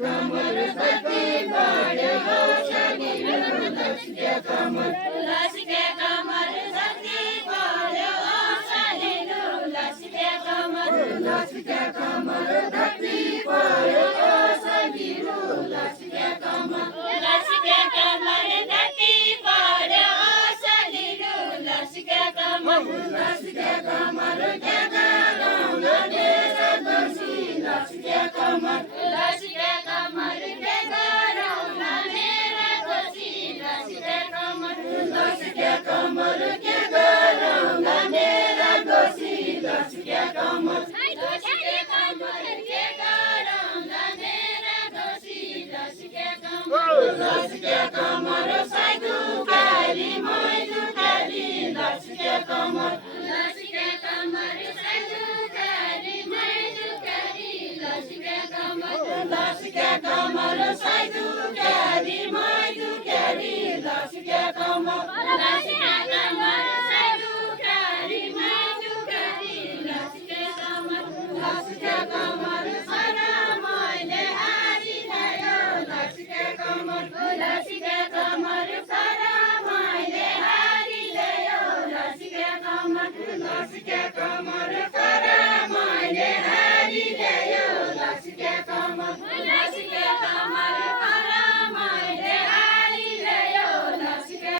कमर कति बढ्यो शरीर लस्के कमर कति बढ्यो शरीर लस्के कमर कति बढ्यो शरीर लस्के कमर कति बढ्यो शरीर लस्के कमर के गरौँ मेरा दोषी लस्के कमर के गरौँ मेरा दोषी लस्के कमर के गरौँ मेरा दोषी लस्के कमर के गरौँ मेरा दोषी लस्के कमर साइदु कारी मैदु कारी लस्के कमर साइदु कारी मैदु कारी लस्के कमर साइदु कारी मैदु कारी लस्के कमर साइदु कारी मैदु कारी लस्के कमर सारा मैले हारी ल्यायो लस्के कमर सारा मैले हारी ल्यायो लस्के कमर